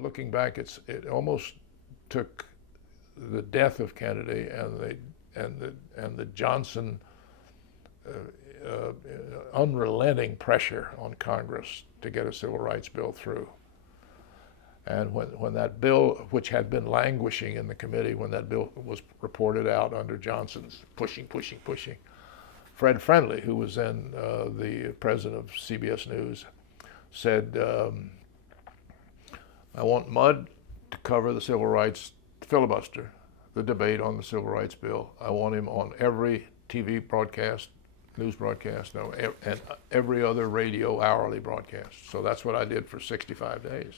looking back, it almost took the death of Kennedy and the Johnson unrelenting pressure on Congress to get a civil rights bill through. And when that bill, which had been languishing in the committee, when that bill was reported out under Johnson's pushing, Fred Friendly, who was then the president of CBS News, said, I want Mudd to cover the civil rights filibuster, the debate on the civil rights bill. I want him on every TV broadcast, news broadcast, and every other radio hourly broadcast. So that's what I did for 65 days.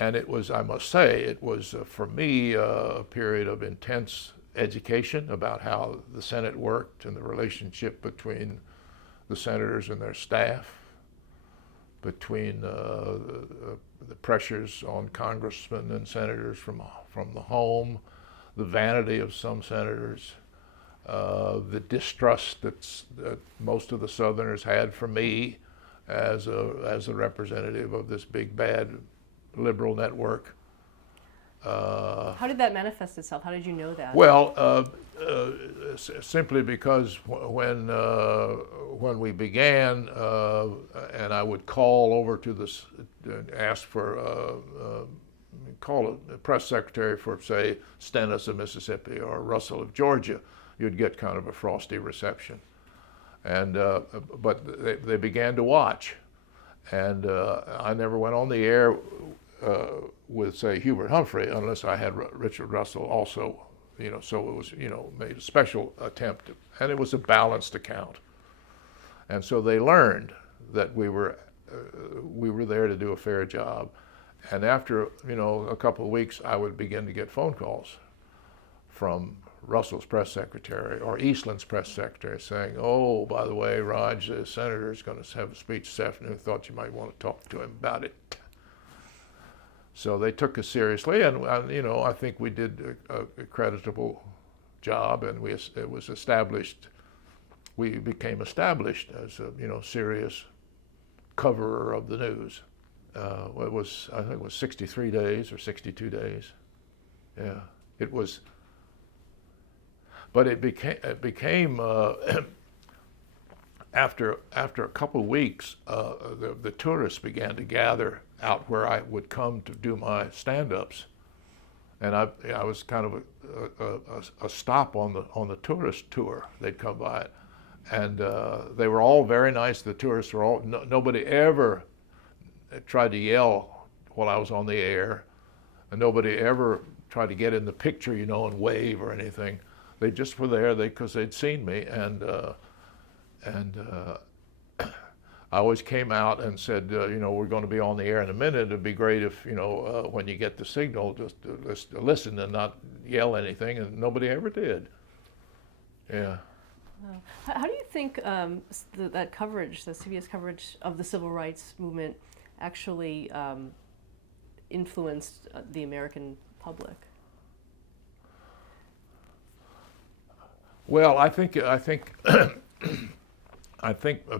And it was, I must say, it was for me a period of intense education about how the Senate worked and the relationship between the senators and their staff, between the pressures on congressmen and senators from the home, the vanity of some senators, the distrust that most of the Southerners had for me as a representative of this big bad liberal network. How did that manifest itself? How did you know that? Well, simply because when we began, and I would call over to this, ask for call a press secretary for, say, Stennis of Mississippi or Russell of Georgia, you'd get kind of a frosty reception. And but they began to watch, and I never went on the air with, say, Hubert Humphrey unless I had Richard Russell also, so it was, made a special attempt, and it was a balanced account. And so they learned that we were there to do a fair job. And after, a couple of weeks, I would begin to get phone calls from Russell's press secretary or Eastland's press secretary saying, oh, by the way, Raj, the senator is going to have a speech this afternoon. Thought you might want to talk to him about it. So they took us seriously, and I think we did a creditable job, and it was established. We became established as a serious coverer of the news. I think it was 63 days or 62 days. Yeah, it was. But it became after a couple of weeks, the tourists began to gather out where I would come to do my stand-ups, and I was kind of a stop on the tourist tour. They'd come by, and they were all very nice. The tourists were all nobody ever tried to yell while I was on the air, and nobody ever tried to get in the picture, and wave or anything. They just were there because they'd seen me, and I always came out and said, we're going to be on the air in a minute. It'd be great if, when you get the signal, just listen and not yell anything, and nobody ever did. Yeah. Wow. How do you think that coverage, the CBS coverage of the civil rights movement, actually influenced the American public? Well, I think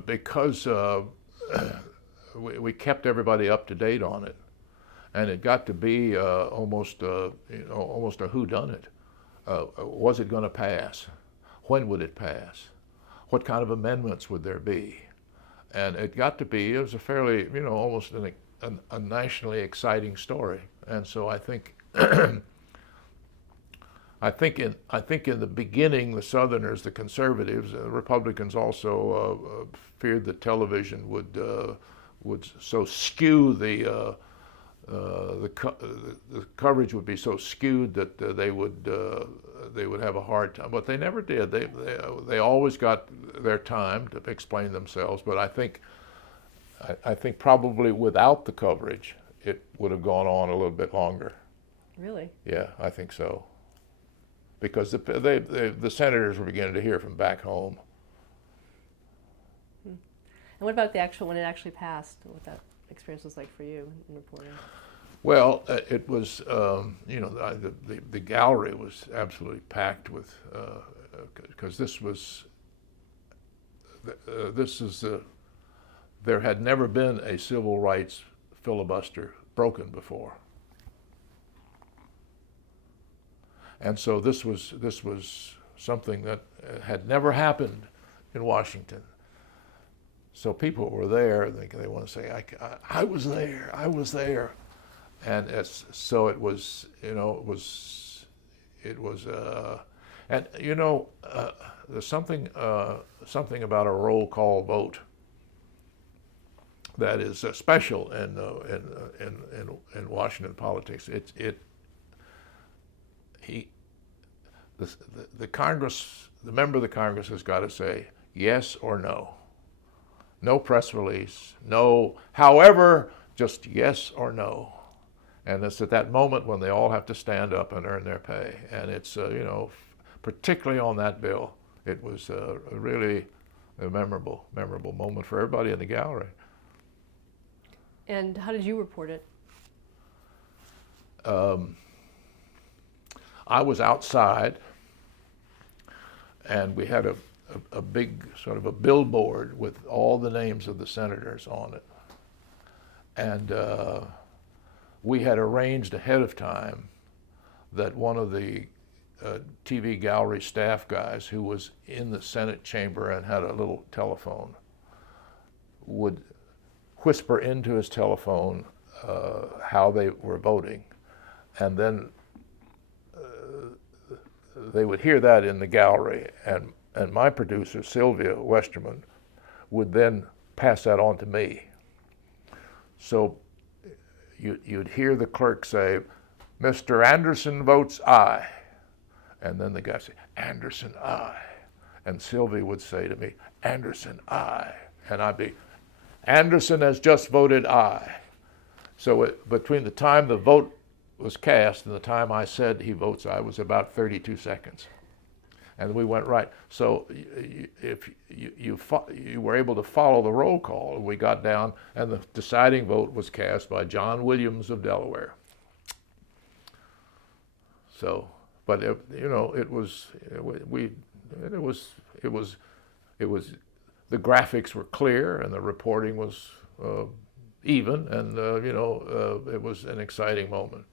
because we kept everybody up to date on it, and it got to be almost a whodunit. Was it going to pass? When would it pass? What kind of amendments would there be? And it got to be, it was a fairly, almost a nationally exciting story. And so I think I think in the beginning, the Southerners, the conservatives, Republicans also feared that television would so skew the coverage would be so skewed that they would have a hard time. But they never did. They always got their time to explain themselves. But I think probably without the coverage, it would have gone on a little bit longer. Really? Yeah, I think so. Because the senators were beginning to hear from back home. And what about when it actually passed? What that experience was like for you in reporting? Well, it was, the gallery was absolutely packed with, because this is there had never been a civil rights filibuster broken before. And so this was something that had never happened in Washington. So people were there, they want to say, I was there, I was there. And so it was, and there's something about a roll call vote that is special in Washington politics. The Congress, the member of the Congress has got to say yes or no. No press release, no, however, just yes or no. And it's at that moment when they all have to stand up and earn their pay. And it's, particularly on that bill, it was really a memorable moment for everybody in the gallery. And how did you report it? I was outside, and we had a big sort of a billboard with all the names of the senators on it. And we had arranged ahead of time that one of the TV gallery staff guys who was in the Senate chamber and had a little telephone would whisper into his telephone how they were voting. And then they would hear that in the gallery, and my producer, Sylvia Westerman, would then pass that on to me. So you'd hear the clerk say, "Mr. Anderson votes aye." And then the guy say, "Anderson, aye." And Sylvia would say to me, "Anderson, aye." And I'd be, "Anderson has just voted aye." So between the time the vote was cast and the time I said he votes aye was about 32 seconds. And we went right. So if you were able to follow the roll call, we got down, and the deciding vote was cast by John Williams of Delaware. So, but it was the graphics were clear and the reporting was even, and it was an exciting moment.